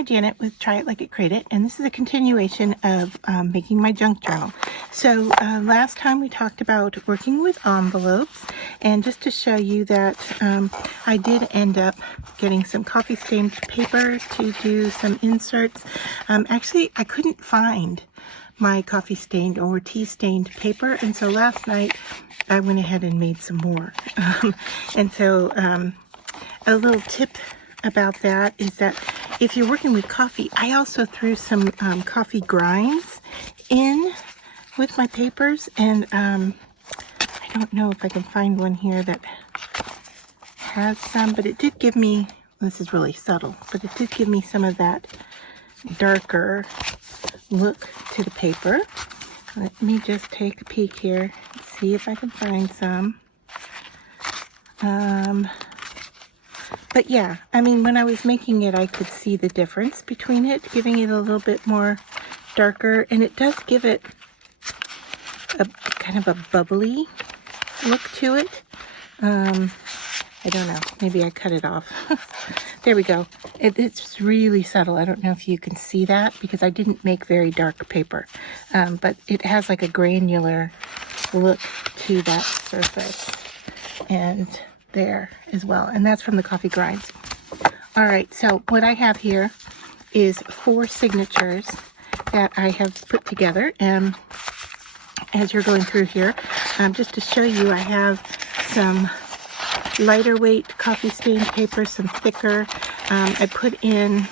Hi, Janet with Try It Like It Create It, and this is a continuation of making my junk journal. So last time we talked about working with envelopes, and just to show you that I did end up getting some coffee stained paper to do some inserts. Actually, I couldn't find my coffee stained or tea stained paper, and so last night I went ahead and made some more. And so a little tip about that is that if you're working with coffee, I also threw some coffee grinds in with my papers, and I don't know if I can find one here that has some, but it did give me, this is really subtle, but it did give me some of that darker look to the paper. Let me just take a peek here, see if I can find some. But yeah, I mean, when I was making it, I could see the difference between it, giving it a little bit more darker, and it does give it a kind of a bubbly look to it. I don't know, maybe I cut it off. There we go. It's really subtle. I don't know if you can see that because I didn't make very dark paper, but it has like a granular look to that surface. And there as well, and that's from the coffee grinds. All right, so what I have here is 4 signatures that I have put together, and as you're going through here, just to show you, I have some lighter weight coffee stained paper, some thicker. I put in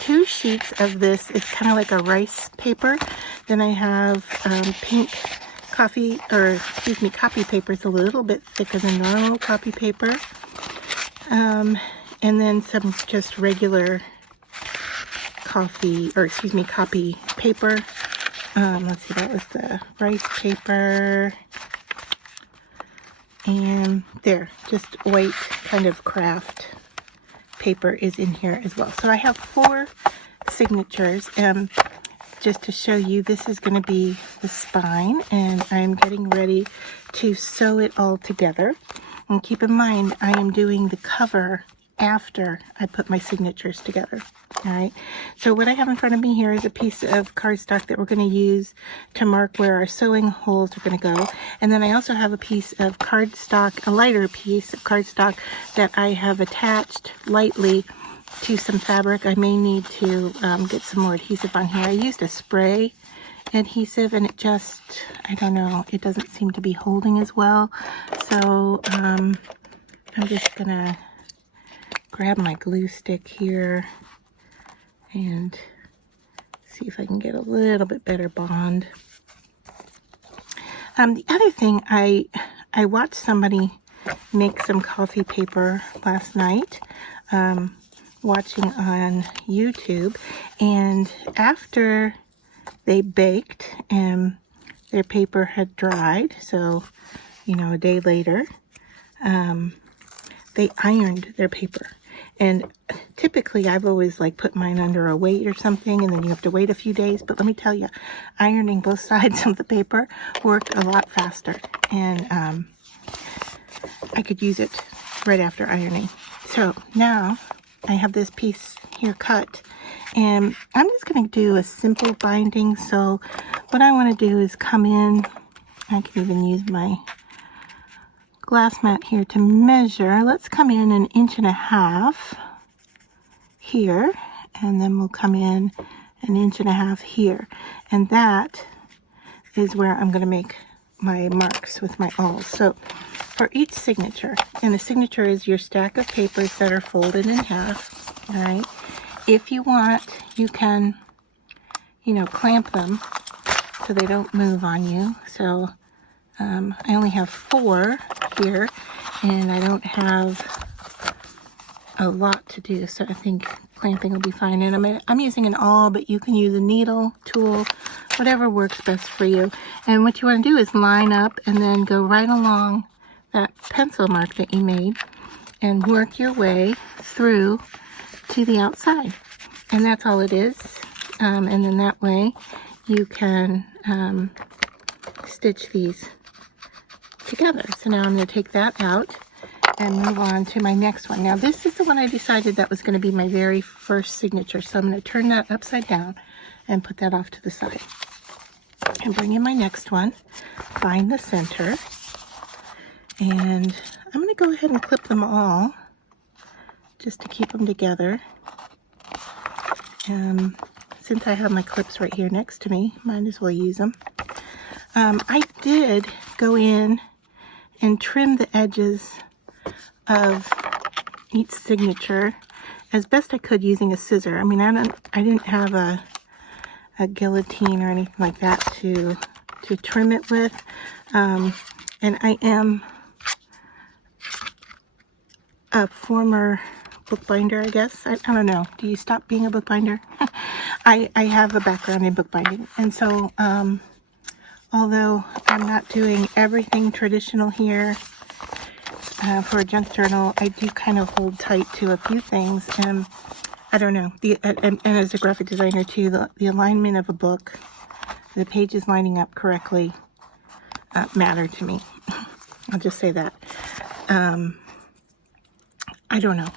2 sheets of this. It's kind of like a rice paper. Then I have pink copy paper. It's a little bit thicker than normal copy paper, and then some just regular copy paper. Let's see, that was the rice paper, and there, just white kind of craft paper is in here as well. So I have 4 signatures, and just to show you, this is going to be the spine, and I'm getting ready to sew it all together. And keep in mind, I am doing the cover after I put my signatures together. All right, so what I have in front of me here is a piece of cardstock that we're going to use to mark where our sewing holes are going to go. And then I also have a piece of cardstock, a lighter piece of cardstock that I have attached lightly to some fabric. I may need to get some more adhesive on here. I used a spray adhesive, and it just, I don't know, it doesn't seem to be holding as well. So I'm just gonna grab my glue stick here and see if I can get a little bit better bond. The other thing, I watched somebody make some coffee paper last night, watching on YouTube, and after they baked and their paper had dried, so you know, a day later, they ironed their paper. And typically I've always like put mine under a weight or something, and then you have to wait a few days, but let me tell you, ironing both sides of the paper worked a lot faster, and I could use it right after ironing. So now I have this piece here cut, and I'm just going to do a simple binding. So what I want to do is come in, I can even use my glass mat here to measure. Let's come in 1.5 inches here, and then we'll come in 1.5 inches here, and that is where I'm going to make my marks with my awls. So for each signature, and the signature is your stack of papers that are folded in half. All right, if you want, you can, you know, clamp them so they don't move on you. So I only have 4 here, and I don't have a lot to do, so I think clamping will be fine. And I'm using an awl, but you can use a needle, tool, whatever works best for you. And what you want to do is line up and then go right along that pencil mark that you made and work your way through to the outside. And that's all it is. And then that way you can stitch these together. So now I'm going to take that out, and move on to my next one. Now this is the one I decided that was going to be my very first signature. So I'm going to turn that upside down and put that off to the side. And bring in my next one, find the center, and I'm going to go ahead and clip them all just to keep them together. Since I have my clips right here next to me, might as well use them. I did go in and trim the edges of each signature as best I could using a scissor. I mean, I didn't have a guillotine or anything like that to trim it with. And I am a former bookbinder, I guess. I don't know. Do you stop being a bookbinder? I have a background in bookbinding. And so, although I'm not doing everything traditional here for a junk journal, I do kind of hold tight to a few things. And I don't know. And as a graphic designer too, the alignment of a book, the pages lining up correctly, matter to me. I'll just say that. I don't know.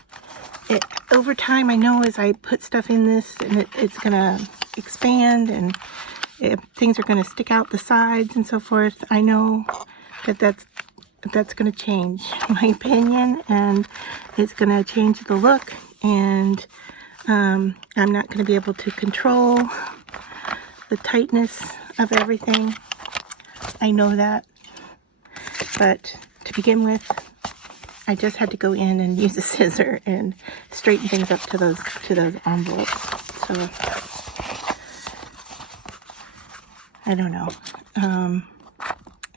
Over time, I know as I put stuff in this, and it's going to expand, and things are going to stick out the sides and so forth. I know that that's going to change my opinion, and it's going to change the look, and I'm not going to be able to control the tightness of everything. I know that, but to begin with, I just had to go in and use a scissor and straighten things up to those envelopes. So I don't know.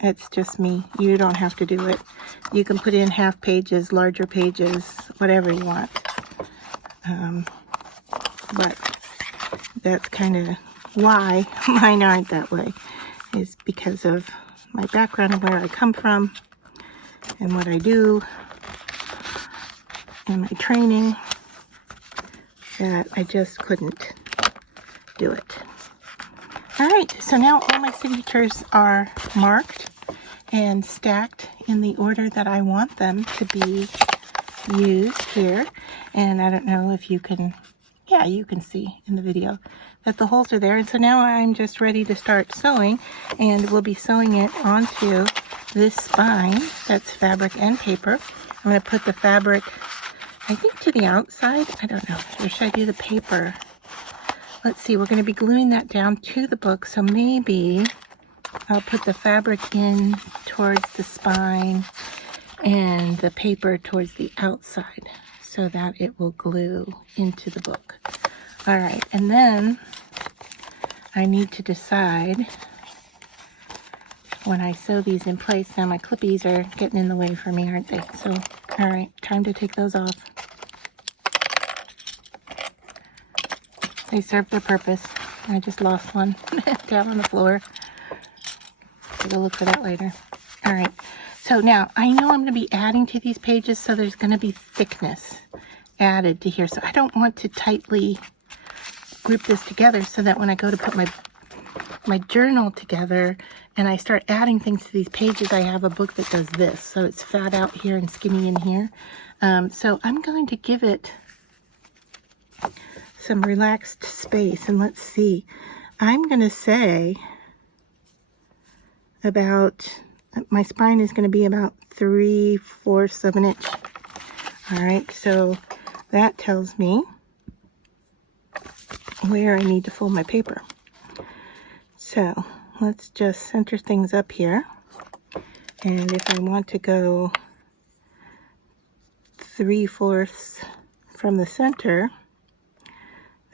It's just me. You don't have to do it. You can put in half pages, larger pages, whatever you want. But that's kind of why mine aren't that way, is because of my background and where I come from and what I do and my training, that I just couldn't do it. All right, so now all my signatures are marked and stacked in the order that I want them to be used here. And I don't know if you can, yeah, you can see in the video that the holes are there. And so now I'm just ready to start sewing, and we'll be sewing it onto this spine that's fabric and paper. I'm going to put the fabric, I think, to the outside. I don't know. Or should I do the paper? Let's see. We're going to be gluing that down to the book. So maybe I'll put the fabric in towards the spine and the paper towards the outside so that it will glue into the book. All right. And then I need to decide when I sew these in place. Now my clippies are getting in the way for me, aren't they? So, all right, time to take those off. They serve their purpose. I just lost one down on the floor. We'll look for that later. All right, so now I know I'm going to be adding to these pages, so there's going to be thickness added to here. So I don't want to tightly group this together so that when I go to put my journal together and I start adding things to these pages, I have a book that does this. So it's fat out here and skinny in here. So I'm going to give it some relaxed space, and let's see. I'm going to say about, my spine is going to be about 3/4 of an inch. All right, so that tells me where I need to fold my paper. So let's just center things up here. And if I want to go 3/4 from the center,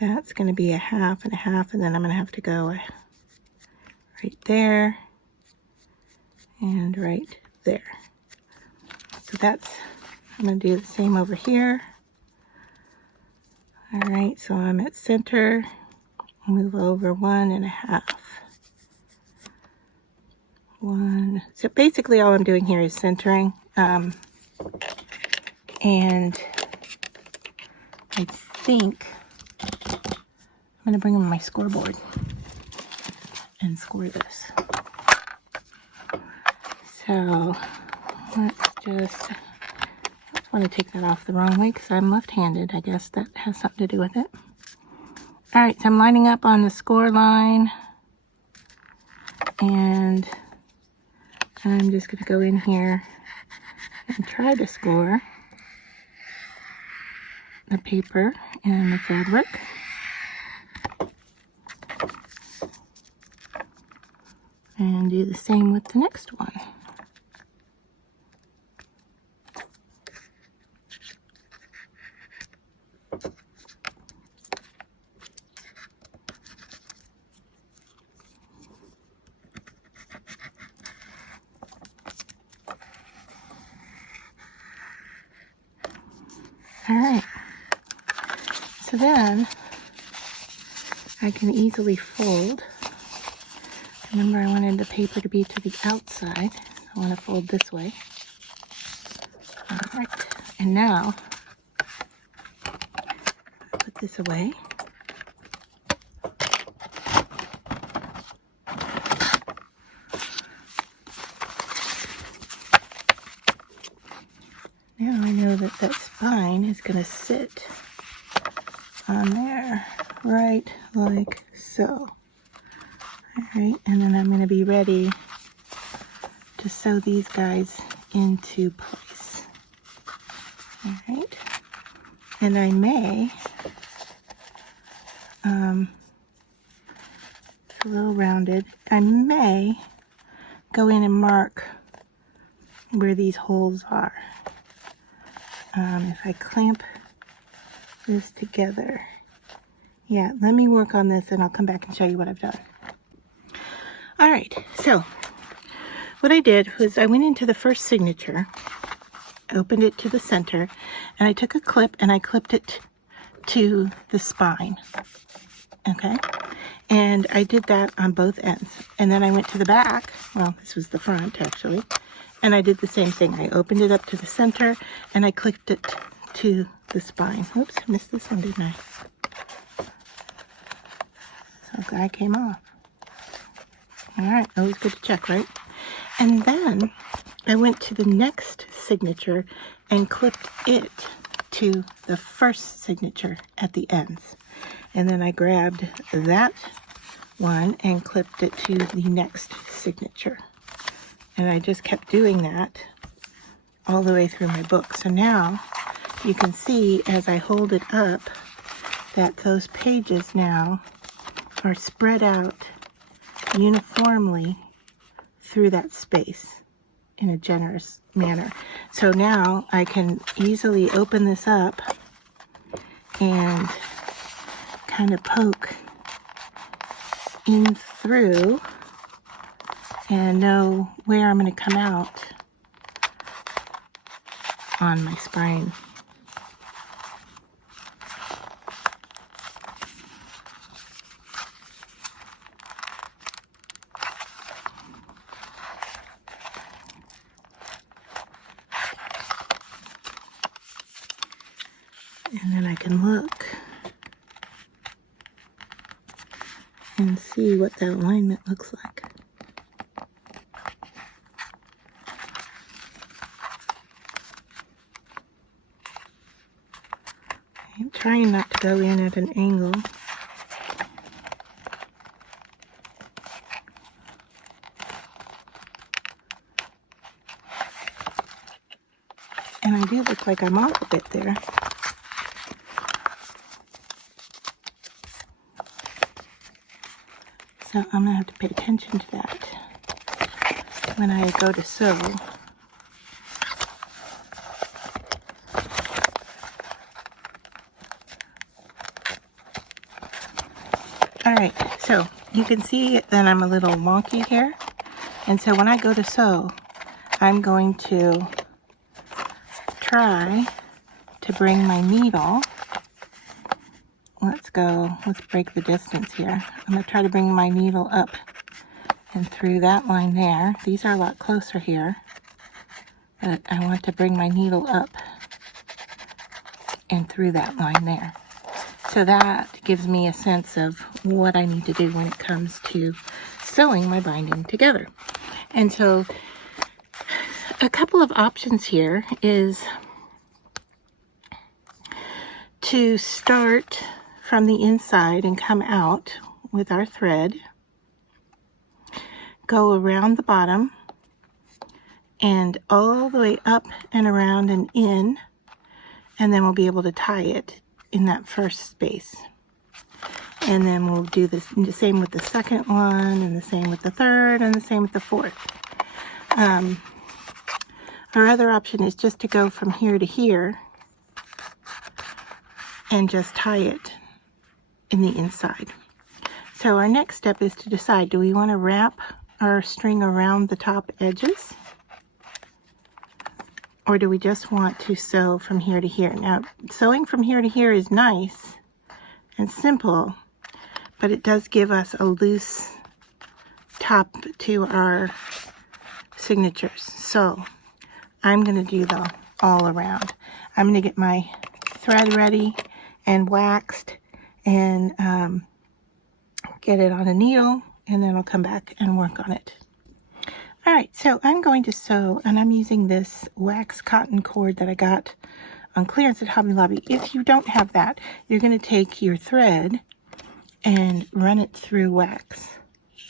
that's going to be a half and a half, and then I'm going to have to go right there and right there. So that's, I'm going to do the same over here. All right, so I'm at center, move over 1 1/2. So basically all I'm doing here is centering, and I think I'm going to bring in my scoreboard and score this. So let's just want to take that off the wrong way because I'm left-handed. I guess that has something to do with it. All right, so I'm lining up on the score line, and I'm just going to go in here and try to score the paper and the fabric. And do the same with the next one. All right, so then I can easily fold. Remember, I wanted the paper to be to the outside. I want to fold this way. All right, and now put this away. Now I know that that spine is going to sit on there, right like so. All right, and then I'm going to be ready to sew these guys into place. All right, and I may, it's a little rounded, I may go in and mark where these holes are. If I clamp this together. Yeah, let me work on this and I'll come back and show you what I've done. All right, so what I did was I went into the first signature, opened it to the center, and I took a clip and I clipped it to the spine. Okay, and I did that on both ends. And then I went to the back, well, this was the front actually, and I did the same thing. I opened it up to the center and I clipped it to the spine. Oops, I missed this one, didn't I? So that came off. All right, always good to check, right? And then I went to the next signature and clipped it to the first signature at the ends. And then I grabbed that one and clipped it to the next signature. And I just kept doing that all the way through my book. So now you can see as I hold it up that those pages now are spread out uniformly through that space in a generous manner. So now I can easily open this up and kind of poke in through and know where I'm going to come out on my spine. And then I can look and see what that alignment looks like. I'm trying not to go in at an angle. And I do look like I'm off a bit there. So I'm going to have to pay attention to that when I go to sew. All right, so you can see that I'm a little wonky here. And so when I go to sew, I'm going to try to bring my needle. Let's break the distance here. I'm going to try to bring my needle up and through that line there. These are a lot closer here, but I want to bring my needle up and through that line there. So that gives me a sense of what I need to do when it comes to sewing my binding together. And so a couple of options here is to start from the inside and come out with our thread, go around the bottom and all the way up and around and in, and then we'll be able to tie it in that first space. And then we'll do the same with the second one, and the same with the third, and the same with the fourth. Our other option is just to go from here to here and just tie it in the inside. So our next step is to decide, do we want to wrap our string around the top edges, or do we just want to sew from here to here? Now, sewing from here to here is nice and simple, but it does give us a loose top to our signatures. So I'm going to do the all around. I'm going to get my thread ready and waxed and get it on a needle, and then I'll come back and work on it. All right, so I'm going to sew, and I'm using this wax cotton cord that I got on clearance at Hobby Lobby. If you don't have that, you're going to take your thread and run it through wax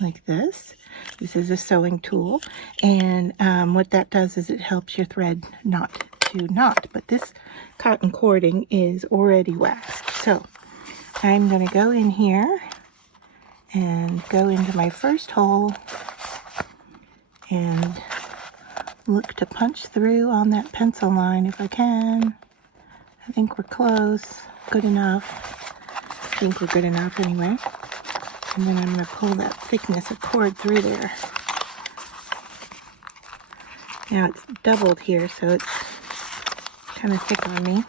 like this. This is a sewing tool, and what that does is it helps your thread not to knot. But this cotton cording is already waxed. So I'm going to go in here and go into my first hole and look to punch through on that pencil line if I can. I think we're close. Good enough. I think we're good enough anyway. And then I'm going to pull that thickness of cord through there. Now it's doubled here, so it's kind of thick on me.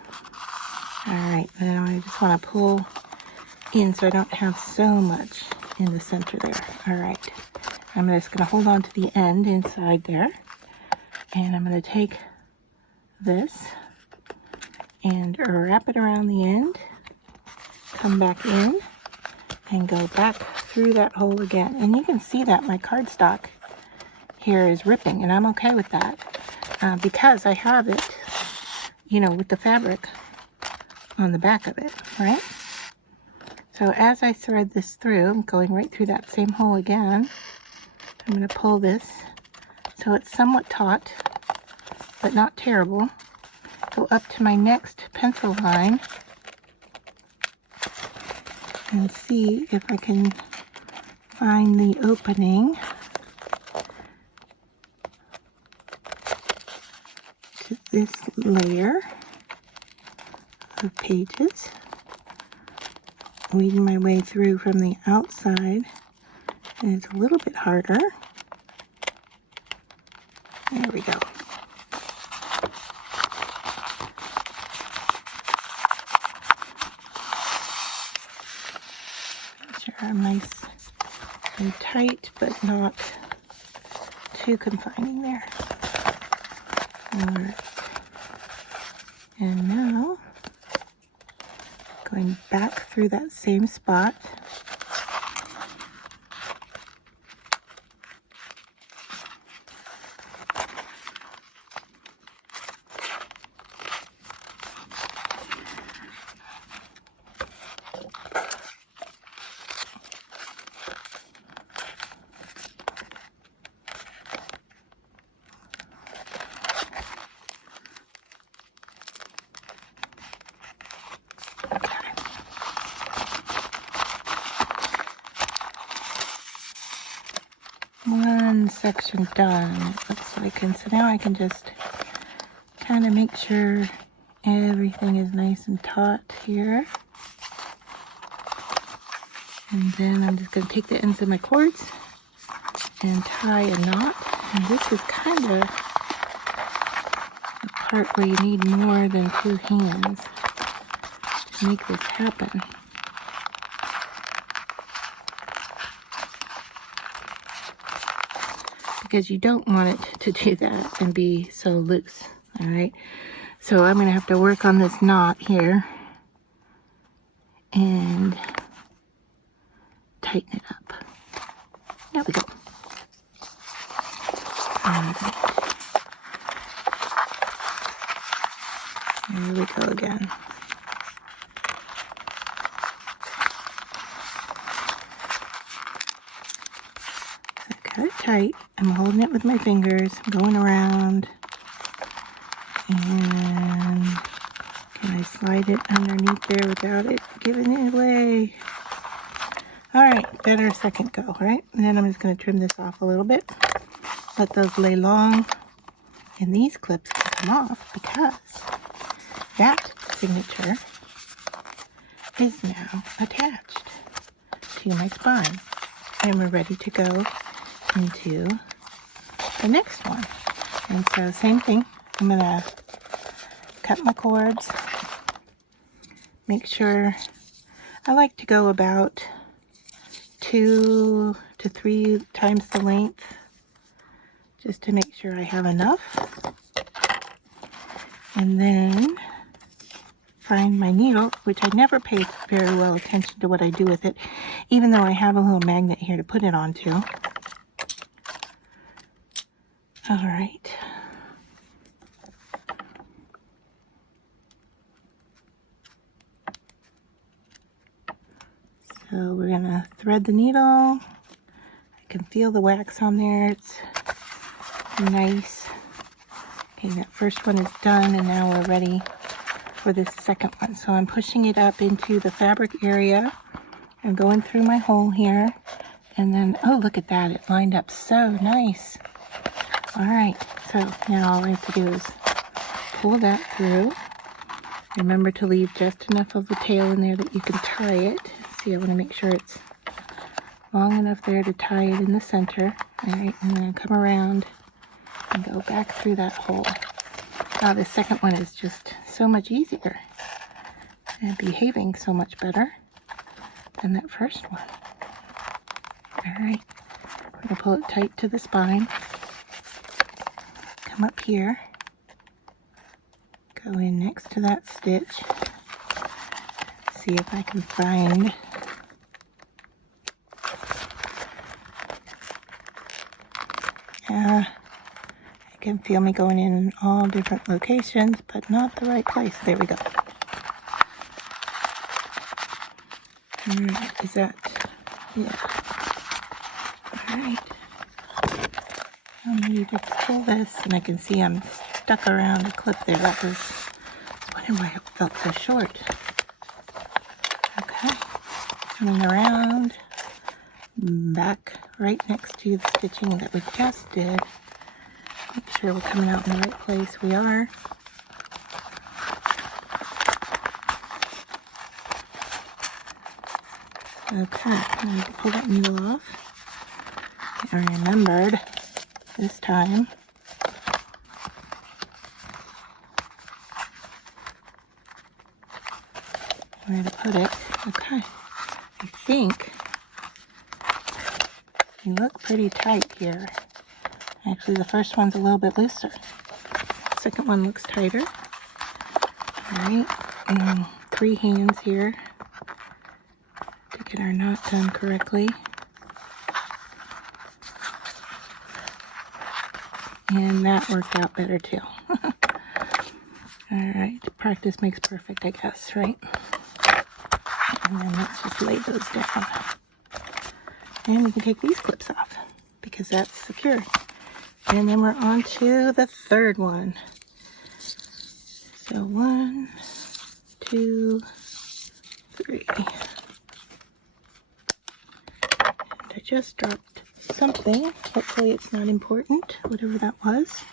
Alright, now I just want to pull in so I don't have so much in the center there. Alright, I'm just going to hold on to the end inside there. And I'm going to take this and wrap it around the end, come back in, and go back through that hole again. And you can see that my cardstock here is ripping, and I'm okay with that because I have it, you know, with the fabric on the back of it, right? So as I thread this through, I'm going right through that same hole again. I'm going to pull this so it's somewhat taut, but not terrible. Go up to my next pencil line and see if I can find the opening to this layer of pages. Weeding my way through from the outside is a little bit harder. There we go. Make sure I'm nice and tight, but not too confining there. Alright. And now, going back through that same spot. One section done, it looks like, and so now I can just kind of make sure everything is nice and taut here. And then I'm just going to take the ends of my cords and tie a knot. And this is kind of the part where you need more than two hands to make this happen. Because you don't want it to do that and be so loose. All right, so I'm going to have to work on this knot here and tighten it up. There we go. All right. There we go again. got it tight. I'm holding it with my fingers, going around. And can I slide it underneath there without it giving it away? Alright, better a second go, right? And then I'm just going to trim this off a little bit. Let those lay long. And these clips can come off because that signature is now attached to my spine. And we're ready to go into the next one. And so same thing. I'm going to cut my cords. Make sure I like to go about 2 to 3 times the length just to make sure I have enough. And then find my needle, which I never pay very well attention to what I do with it, even though I have a little magnet here to put it onto. All right. So we're gonna thread the needle. I can feel the wax on there. It's nice. Okay, that first one is done, and now we're ready for this second one. So I'm pushing it up into the fabric area and going through my hole here. And then, oh, look at that. It lined up so nice. All right, so now all I have to do is pull that through. Remember to leave just enough of the tail in there that you can tie it. See, I want to make sure it's long enough there to tie it in the center. All right, and then come around and go back through that hole. Wow, the second one is just so much easier and behaving so much better than that first one. All right, I'm going to pull it tight to the spine. Come up here, go in next to that stitch, see if I can find I can feel me going in all different locations, but not the right place. There we go. Alright, is that, yeah. Alright. I need to pull this, and I can see I'm stuck around a clip there. That was, I wonder why it felt so short. Okay. Coming around, back right next to the stitching that we just did. Make sure we're coming out in the right place. We are. Okay, I need to pull that needle off. I remembered this time. Where to put it. Okay. I think you look pretty tight here. Actually, the first one's a little bit looser. The second one looks tighter. Alright, and 3 hands here to get our knot done correctly. And that worked out better too. Alright, practice makes perfect, I guess, right? And then let's just lay those down. And we can take these clips off because that's secure. And then we're on to the third one. So 1, 2, 3. And I just dropped something. Hopefully it's not important, whatever that was.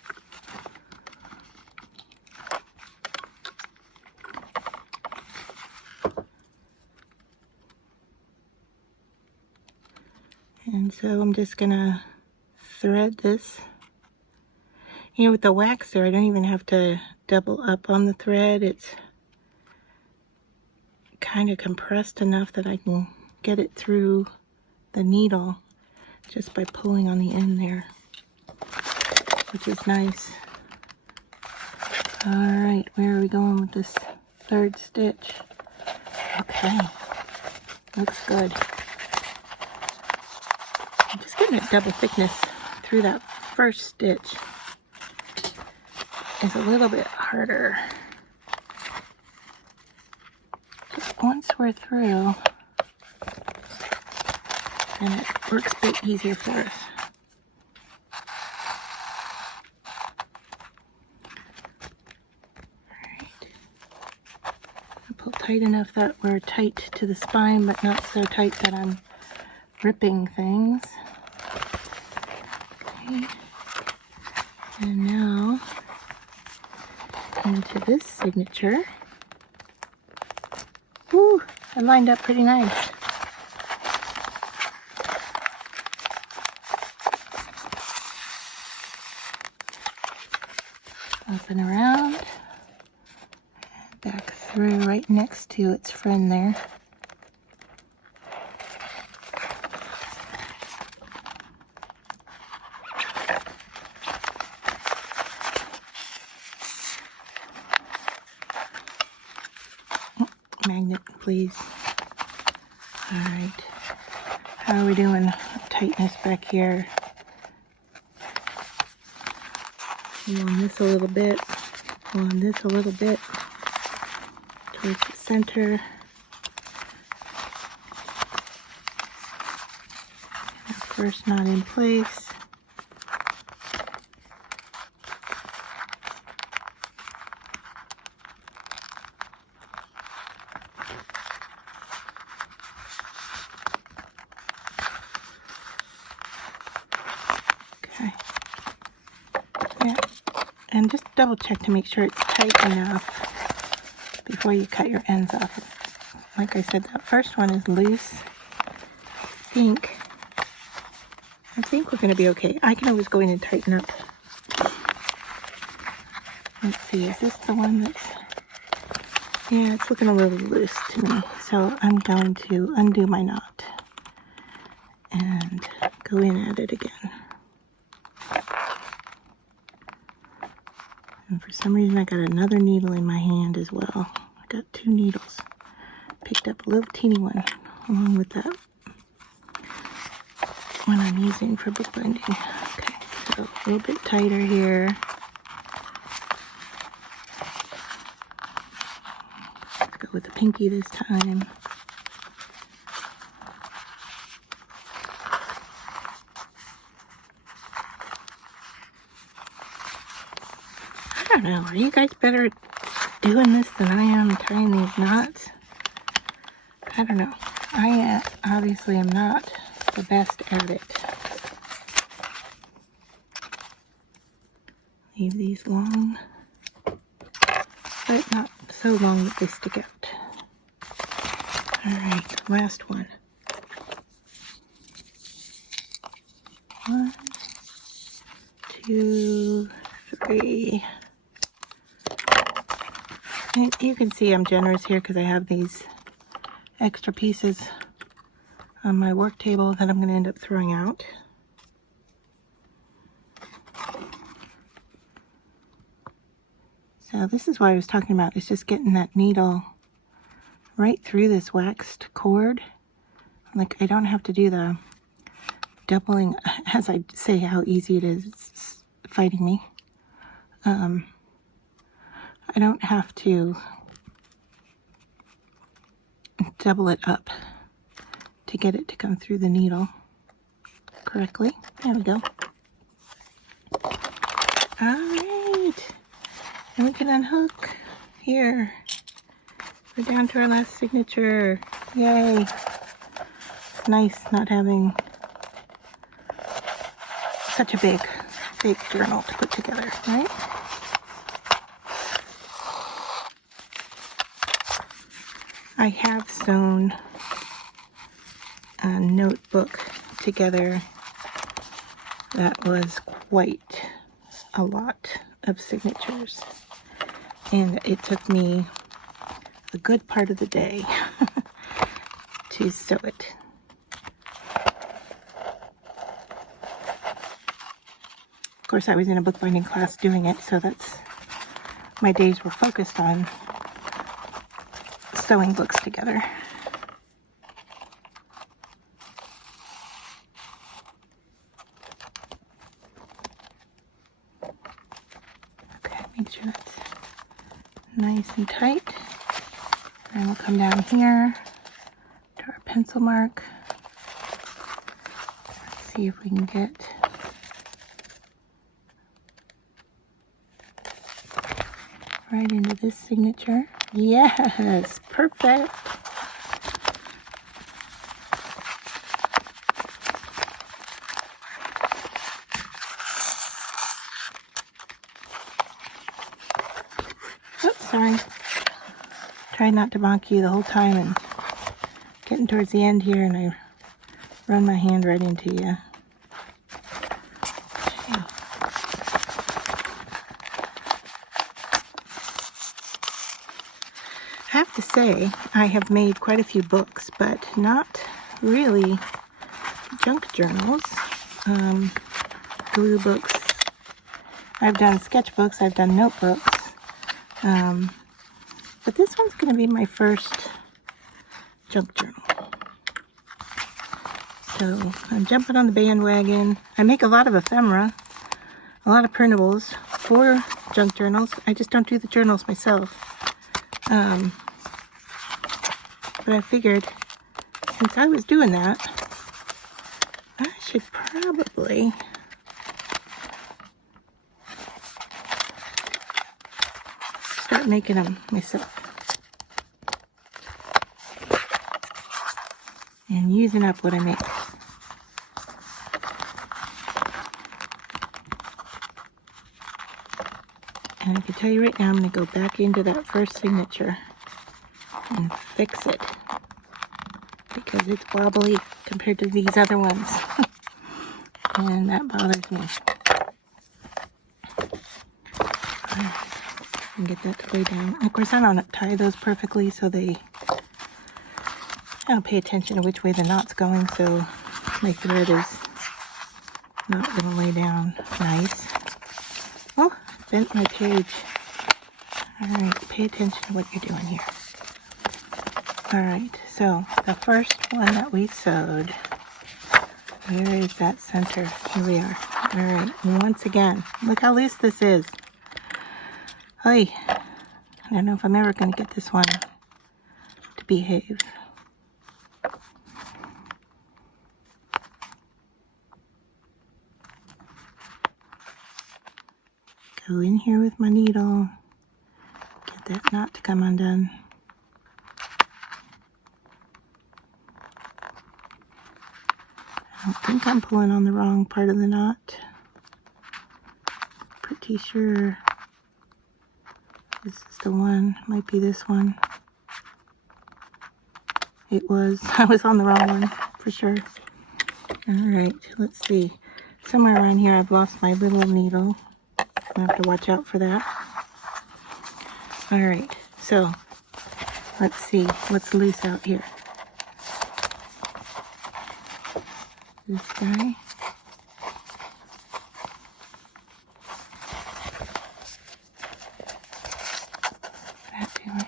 And so I'm just gonna thread this. You know, with the wax there, I don't even have to double up on the thread. It's kind of compressed enough that I can get it through the needle just by pulling on the end there, which is nice. All right, where are we going with this third stitch? Okay, looks good. I'm just getting a double thickness through that first stitch. Is a little bit harder. Just once we're through, and it works a bit easier for us. tight enough that we're tight to the spine, but not so tight that I'm ripping things. Okay. And now into this signature. Woo, it lined up pretty nice. Open around, back through right next to its friend there. Magnet, please. All right. How are we doing tightness back here? Pull on this a little bit. Pull on this a little bit. Towards the center. Of course, not in place. Okay. Yeah. And just double check to make sure it's tight enough before you cut your ends off. Like I said, that first one is loose. I think we're going to be okay. I can always go in and tighten up. Let's see, is this the one that's... Yeah, it's looking a little loose to me. So I'm going to undo my knot and go in at it again. And for some reason I got another needle in my hand as well. I got 2 needles. Picked up a little teeny one along with that one I'm using for bookbinding. Okay, so a little bit tighter here. Go with the pinky this time. I don't know, are you guys better at doing this than I am tying these knots? I don't know. I obviously am not the best at it. Leave these long, but not so long that they stick out. Alright, last one. 1, 2, 3. And you can see I'm generous here because I have these extra pieces on my work table that I'm going to end up throwing out. So this is what I was talking about. It's just getting that needle right through this waxed cord. Like I don't have to do the doubling, as I say how easy it is. It's fighting me. I don't have to double it up to get it to come through the needle correctly. There we go. Alright. And we can unhook. Here. We're down to our last signature. Yay. It's nice not having such a big journal to put together, right? I have sewn a notebook together that was quite a lot of signatures, and it took me a good part of the day to sew it. Of course, I was in a bookbinding class doing it, so that's my days were focused on sewing books together. Okay, make sure that's nice and tight. And we'll come down here to our pencil mark. Let's see if we can get right into this signature. Yes, perfect. Oops, sorry. Try not to bonk you the whole time, and getting towards the end here and I run my hand right into you. I have to say, I have made quite a few books, but not really junk journals, glue books. I've done sketchbooks, I've done notebooks, but this one's going to be my first junk journal. So I'm jumping on the bandwagon. I make a lot of ephemera, a lot of printables for junk journals. I just don't do the journals myself. But I figured since I was doing that, I should probably start making them myself and using up what I make. And I can tell you right now, I'm going to go back into that first signature and fix it because it's wobbly compared to these other ones. And that bothers me. And get that to lay down. Of course, I don't tie those perfectly, so I don't pay attention to which way the knot's going, so my thread is not going to lay down nice. Oh, bent my page. Alright, pay attention to what you're doing here. Alright, so the first one that we sewed, where is that center? Here we are. Alright, and once again, look how loose this is. Hey, I don't know if I'm ever going to get this one to behave. Go in here with my needle, get that knot to come undone. I don't think I'm pulling on the wrong part of the knot. Pretty sure this is the one. Might be this one. It was. I was on the wrong one for sure. Alright, let's see. Somewhere around here I've lost my little needle. I have to watch out for that. Alright, so let's see what's loose out here. This guy. What's that doing?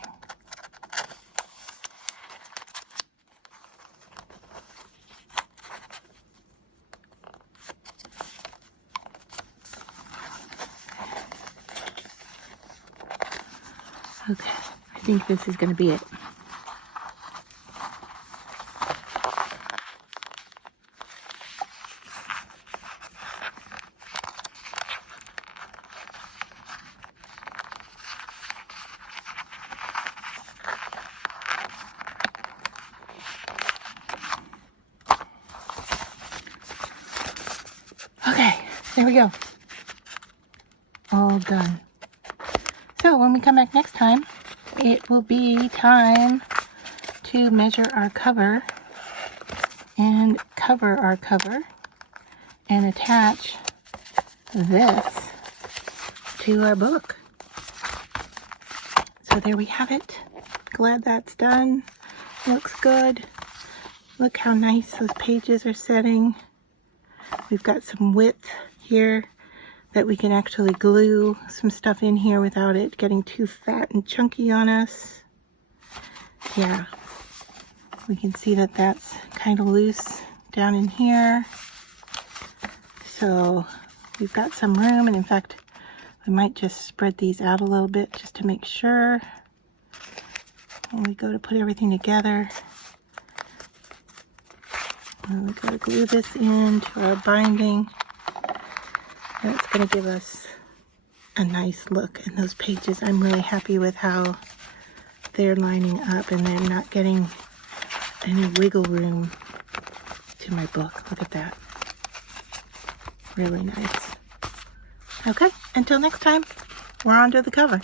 Okay, I think this is going to be it. Okay, there we go. All done. So when we come back next time, it will be time to measure our cover and cover our cover and attach this to our book. So there we have it. Glad that's done. Looks good. Look how nice those pages are setting. We've got some width here that we can actually glue some stuff in here without it getting too fat and chunky on us. Yeah, we can see that that's kind of loose down in here. So we've got some room, and in fact, we might just spread these out a little bit just to make sure when we go to put everything together. And we gotta glue this into our binding. That's going to give us a nice look in those pages. I'm really happy with how they're lining up and they're not getting any wiggle room to my book. Look at that. Really nice. Okay, until next time, we're on to the cover.